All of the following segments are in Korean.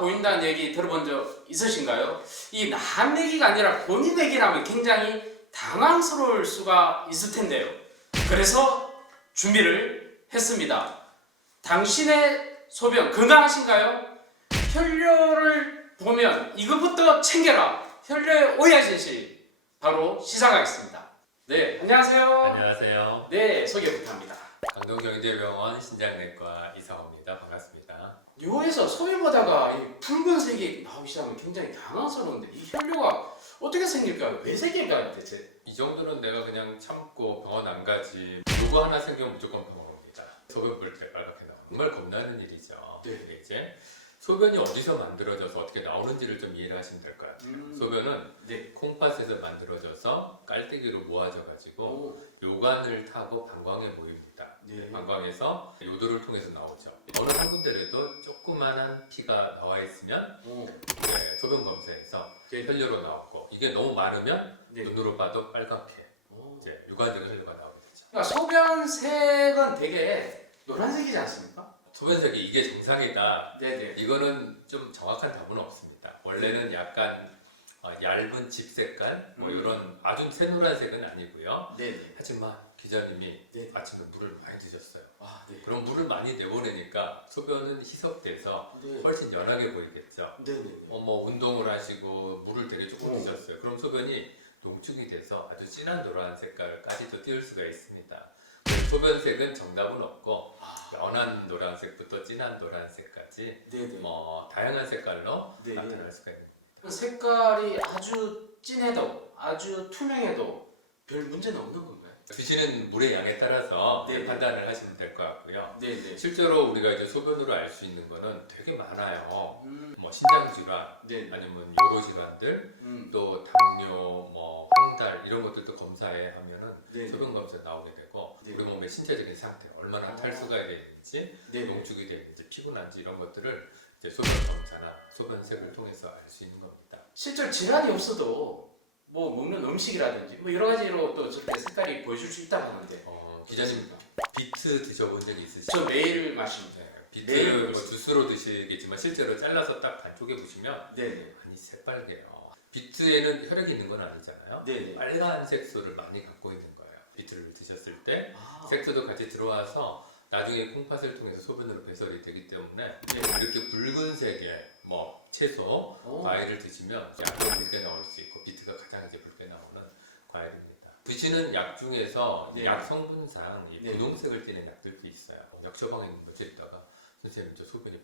보인다는 얘기 들어본 적 있으신가요? 이 남 얘기가 아니라 본인 얘기라면 굉장히 당황스러울 수가 있을 텐데요. 그래서 준비를 했습니다. 당신의 소변 건강하신가요? 혈뇨를 보면 이것부터 챙겨라. 혈뇨의 오야진실 바로 시작하겠습니다. 네, 안녕하세요. 안녕하세요. 네, 소개 부탁합니다. 강동경제병원 신장내과 이상호입니다. 반갑습니다. 뇨에서 소변 보다가 이 붉은색이 나오기 시작하면 굉장히 당황스러운데 이 혈뇨가 어떻게 생길까요? 왜 생길까요 대체? 이 정도는 내가 그냥 참고 병원 안 가지. 요거 하나 생기면 무조건 병원 옵니다. 소변 볼 때 빨갛게 나와. 정말 겁나는 일이죠. 네. 근데 이제 소변이 어디서 만들어져서 어떻게 나오는지를 좀 이해를 하시면 될 것 같아요. 소변은 네. 콩팥에서 만들어져서 깔때기로 모아져가지고 오, 요관을 타고 방광에 모입니다. 네. 방광에서 요도를 통해서 나오죠. 어느 한 군데라도 조그만한 피가 나와 있으면 오, 소변 검사에서 혈뇨로 나왔고, 이게 너무 많으면 네. 눈으로 봐도 빨갛게 오. 이제 유관적 혈뇨가 나오게 되죠. 그러니까 소변색은 되게 노란색이지 않습니까? 소변색이 이게 정상이다. 네네. 이거는 좀 정확한 답은 없습니다. 원래는 약간 얇은 집 색깔, 뭐 이런 아주 새노란색은 아니고요. 네네. 하지만 기자님이 네. 아침에 물을 많이 드셨어요. 아, 네. 그럼 물을 많이 내보내니까 소변은 희석돼서 네. 훨씬 연하게 보이겠죠. 네네. 뭐 운동을 하시고 물을 되게 조금 오. 드셨어요. 그럼 소변이 농축이 돼서 아주 진한 노란 색깔까지도 띄울 수가 있습니다. 소변색은 정답은 없고 연한 노란색부터 진한 노란색까지 네네. 다양한 색깔로 네. 나타날 수가 있습니다. 색깔이 아주 진해도 아주 투명해도 별 문제는 없는 건가요? 드시는 물의 양에 따라서 네. 판단을 하시면 될 것 같고요. 네네. 실제로 우리가 이제 소변으로 알 수 있는 거는 되게 많아요. 뭐 신장 질환, 네. 아니면 요로 질환들, 또 당뇨, 뭐 황달 이런 것들도 검사에 하면은 네. 소변 검사 나오게 되고, 네. 우리 몸의 신체적인 상태, 얼마나 탈수가 되는지, 네. 농축이 되는지, 피곤한지 이런 것들을 이제 소변 검사나 소변색을 통해서 알 수 있는 겁니다. 실제로 질환이 없어도 뭐 먹는 음식이라든지 뭐 여러 가지로 또 저렇게 색깔이 보여줄 수 있다고 하는데 기자님 비트 드셔본 적이 있으시죠? 저 매일 마십니다. 비트 매일 뭐 주스로 드시겠지만 실제로 잘라서 딱 반쪽에 보시면 네네. 많이 새빨개요. 비트에는 혈액이 있는 건 아니잖아요. 네네. 빨간 색소를 많이 갖고 있는 거예요. 비트를 드셨을 때 아, 색소도 같이 들어와서 나중에 콩팥을 통해서 소변으로 배설이 되기 때문에 네. 이렇게 붉은색의 뭐 채소, 과일을 드시면 약간 붉게 나올 수 있고, 비트가 가장 이제 붉게 나오는 과일입니다. 드시는 약 중에서 네. 약 성분상 이 네. 분홍색을 띠는 약들도 있어요. 약 처방에 있는 거 드리다가 선생님 저 소변이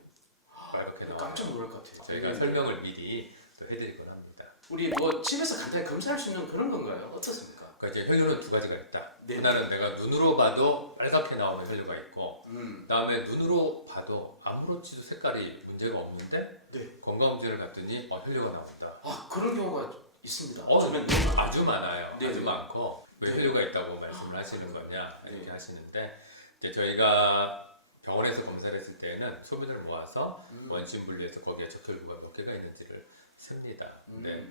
빨갛게 나와요. 깜짝 놀랄 것 같아요. 저희가 설명을 미리 또 해드리곤 합니다. 우리 뭐 집에서 간단히 검사할 수 있는 그런 건가요? 어떻습니까? 그러니까 이제 혈뇨는 두 가지가 있다. 네. 하나는 내가 눈으로 봐도 빨갛게 나오는 혈뇨가 있고, 그다음에 눈으로 봐도 아무렇지도 색깔이 문제가 없는데 네. 건강검진을 갔더니 혈뇨가 나온다. 아, 그런 경우가 있습니다. 저는 아주 많아요. 네. 아주 많고, 왜 네. 혈뇨가 있다고 말씀을 하시는 거냐 이렇게 하시는데, 이제 저희가 병원에서 검사를 했을 때는 소변을 모아서 원심 분리해서 거기에 적혈구가 몇 개가 있는지를 셉니다. 근데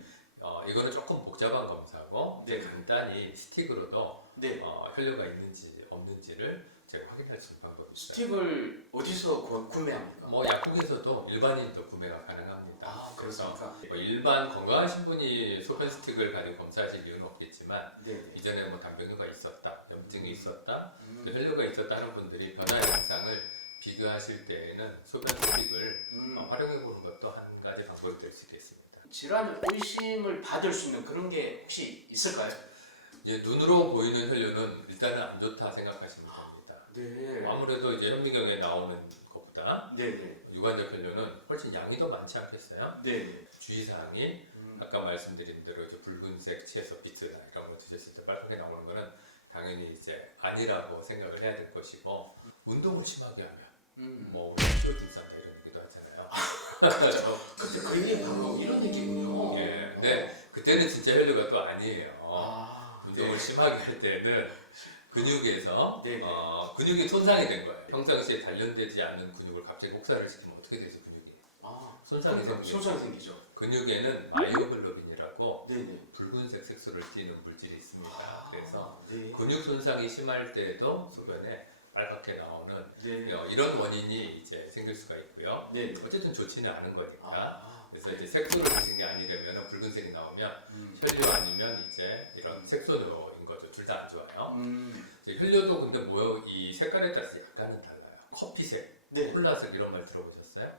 이거는 조금 복잡한 검사고, 네. 간단히 스틱으로도 네. 혈뇨가 있는지 없는지를 제가 확인할 수 있는 방법이 있어요. 스틱을 어디서 구매합니까? 뭐 약국에서도 일반인도 구매가 가능합니다. 아, 그래서 그렇습니까? 뭐 일반 건강하신 분이 소변 스틱을 가지고 검사하실 이유는 없겠지만, 네. 이전에 뭐 담배뇨가 있었다, 염증이 있었다, 또 혈뇨가 있었다 하는 분들이 변화 양상을 비교하실 때에는 소변 스틱을 활용해 보는 것도 한 가지 방법이 될 수 있겠습니다. 질환 의심을 받을 수 있는 그런 게 혹시 있을까요? 이제 눈으로 보이는 혈뇨는 일단은 안 좋다 생각하시면 됩니다. 네. 아무래도 이제 현미경에 나오는 것보다 네네. 유관적 혈뇨는 훨씬 양이 더 많지 않겠어요? 네. 주의사항이 아까 말씀드린 대로 이제 붉은색 채소, 비트나 이런 거 드셨을 때 빨갛게 나오는 거는 당연히 이제 아니라고 생각을 해야 될 것이고, 운동을 심하게 하면 뭐 키로 등산다 이런 얘기도 하잖아요. 그렇죠. 근데 그게 바로 이런 얘기군요. 예, 근데 그때는 진짜 혈뇨가 또 아니에요. 아, 운동을 심하게 할 때는 근육에서 네. 근육이 손상이 된 거예요. 평상시에 단련되지 않는 근육을 갑자기 혹사를 시키면 어떻게 되죠, 근육이? 손상이 그러니까 생기죠. 손상이 생기죠. 근육에는 마이오글로빈이라고 네네. 붉은색 색소를 띠는 물질이 있습니다. 그래서 네. 근육 손상이 심할 때에도 소변에 빨갛게 노랗게 나오는 네. 이런 원인이 이제 생길 수가 있고요. 네. 어쨌든 좋지는 않은 거니까. 아. 그래서 이제 색소를 드신 게 아니려면 붉은색이 나오면 혈뇨 아니면 이제 이런 색소인 거죠. 둘 다 안 좋아요. 이제 혈뇨도 근데 이 색깔에 따라서 약간은 달라요. 커피색, 네. 콜라색 이런 말 들어보셨어요?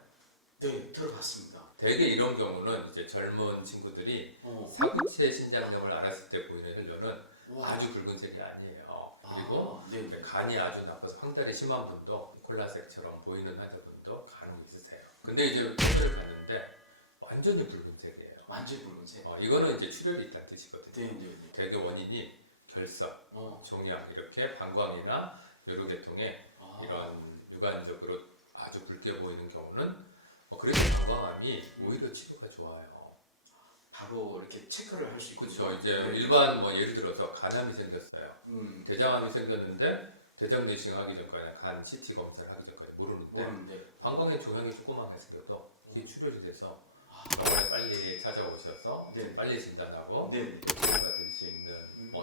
네, 들어봤습니다. 대개 이런 경우는 이제 젊은 친구들이 어. 사구체 신장염을 알았을 때 보이는 혈뇨는 와. 아주 붉은색이 아니에요. 그리고 네. 간이 아주 나빠서 황달이 심한 분도 콜라색처럼 보이는 환자분도 간혹 있으세요. 근데 이제 혈뇨를 봤는데 완전히 붉은색이에요. 완전 붉은색. 이거는 이제 출혈이 있다는 뜻이거든요. 네, 네. 대개 원인이 결석, 종양 이렇게 방광이나 요로계통에 이런 유관적으로 아주 붉게 보이는 경우는 그래서 방광암이 오히려 치료가 좋아요. 바로 이렇게 체크를 할 수 있고. 그렇죠. 이제 일반 예를 들어서 간암이 생겼어요. 대장암이 생겼는데 대장 내시경 하기 전까지 간 CT 검사를 하기 전까지 모르는데 방광에 종양이 조그맣게 생겨도 이게 출혈이 돼서 병원에 빨리 찾아오셔서 빨리 진단하고 치료가 될 수 있는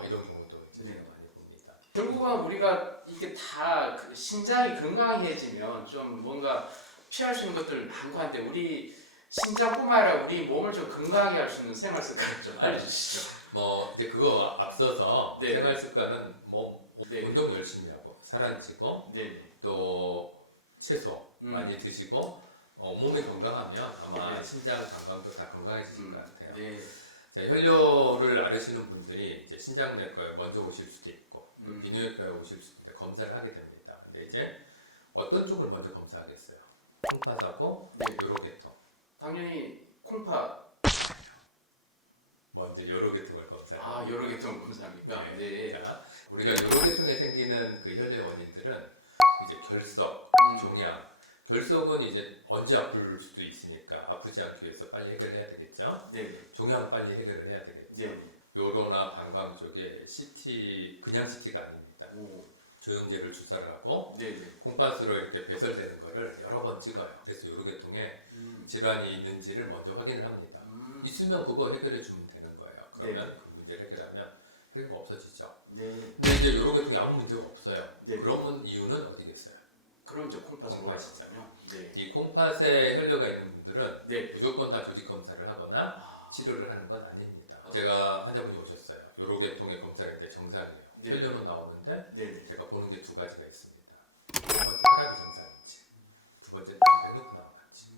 이런 경우도 제가 많이 봅니다. 결국은 우리가 이게 다그 신장이 건강해지면 좀 뭔가 피할 수 있는 것들 많고 한데 우리 신장뿐만 아니라 우리 몸을 좀 건강하게 할 수 있는 생활 습관 좀 알려주시죠. 이제 그거 앞서서 네. 생활 습관은 네. 운동 열심히 하고 살 안 찌고 네. 또 채소 많이 드시고 몸이 건강하면 아마 네. 신장 건강도 다 건강해지실 것 같아요. 네. 자, 혈뇨를 앓으시는 분들이 이제 신장내과에 먼저 오실 수도 있고 또 비뇨기과에 오실 수도 있는데 검사를 하게 됩니다. 근데 이제 어떤 쪽을 먼저 검사하겠어요? 콩팥하고 요로계통. 당연히 콩팥. 먼저 요로계통을 검사해요. 요로계통 검사입니까? 네. 자, 우리가 요로계통에 생기는 그 혈뇨 원인들은 이제 결석, 종양. 결석은 이제 언제 아플 수도 있으니까 아프지 않기 위해서 빨리 해결해야 되겠죠. 네. 종양 빨리 해결을 해야 되겠죠. 네. 요로나 방광 쪽에 그냥 CT가 아닙니다. 조영제를 주사를 하고 네. 콩팥으로 이렇게 배설되는 거를 여러 번 찍어요. 그래서 요로계통에 질환이 있는지를 먼저 확인을 합니다. 있으면 그거 해결해 주면 되는 거예요. 그러면 그 문제를 해결하면 혈뇨가 없어지죠. 네. 근데 이제 요로계통에 아무 문제가 없어요. 네. 그러면 이유는 어디겠어요? 그럼 이제 콩팥으로 콩팥이죠. 가시잖아요. 네. 이 콩팥에 혈뇨가 있는 분들은 네. 무조건 다 조직 검사를 하거나 치료를 하는 건 아닙니다. 제가 환자분이 오셨어요. 요로계통의 검사인데 정상이에요. 네. 혈뇨는 나오는데 네. 제가 보는 게 두 가지가 있습니다. 첫 번째 혈압이 정상인지, 두 번째 담배는 나오는지.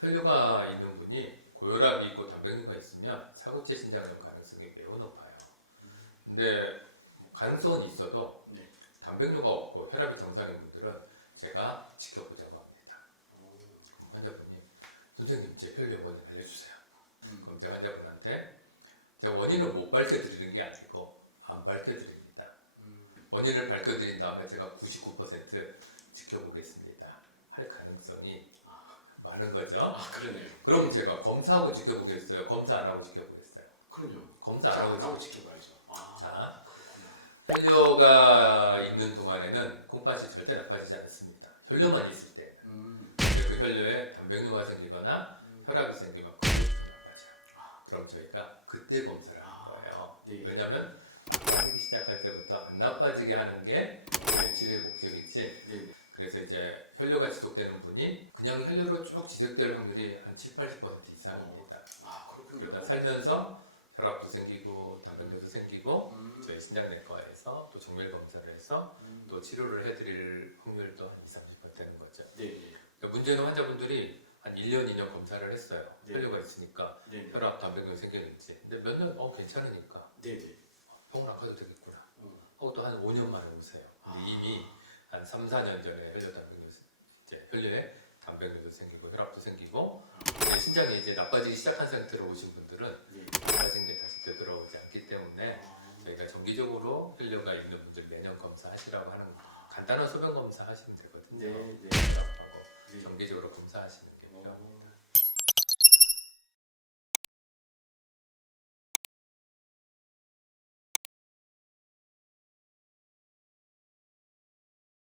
혈뇨가 있는 분이 고혈압이 있고 담배가 있으면 사구체 신장염 가능성이 매우 높아요. 근데 가능성은 있어도 담배류가 없고 혈압이 정상인 분들은 제가 지켜보자고 합니다. 그럼 환자분이 선생님 제 혈뇨 원인 알려주세요. 그럼 제가 환자분한테 제가 원인을 못 밝혀드리는 게 아니고 안 밝혀드립니다. 원인을 밝혀드린 다음에 제가 99% 지켜보겠습니다. 할 가능성이 많은 거죠. 그러네요. 그럼 제가 검사하고 지켜보겠어요? 검사 안 하고 지켜보겠어요? 그럼요. 검사 안 하고 지켜봐야죠. 자, 혈뇨가 있는 동안에는 콩팥이 절대 나빠지지 않습니다. 혈뇨만 있을 때. 근데 그 혈뇨에 단백뇨가 생기거나 혈압이 생기면 그때부터 나빠져요. 그럼 저희가 그때 검사를 하는 거예요. 네. 왜냐하면 나빠지기 시작할 때부터 안 나빠지게 하는 게 치료의 목적이지. 그래서 이제 혈뇨가 지속되는 분이 그냥 혈뇨로 쭉 지속될 확률이 한 70-80% 이상입니다. 그렇군요. 그러다 살면서 혈압도 생기고 담배뇨도 생기고 저희 신장내과에서 또 정밀 검사를 해서 또 치료를 해드릴 확률도 한 20-30% 되는 거죠. 그러니까 문제는 환자분들이 한 1년, 2년 검사를 했어요. 혈뇨가 있으니까 혈압, 담배뇨 생겼는지. 근데 몇 년 괜찮으니까 병원 안 가도 되겠구나. 하고 또 한 5년 만에 오세요. 근데 이미 한 3-4년 전에 혈뇨, 담배뇨 이제 혈뇨에 담배뇨도 생기고 혈압도 생기고 신장이 이제 나빠지기 시작한 상태로 오신 분들은 나빠진 게 다시 되돌아오지 않기 때문에 저희가 정기적으로 혈뇨가 있는 분들 매년 검사하시라고 하는 간단한 소변 검사 하시면 되거든요.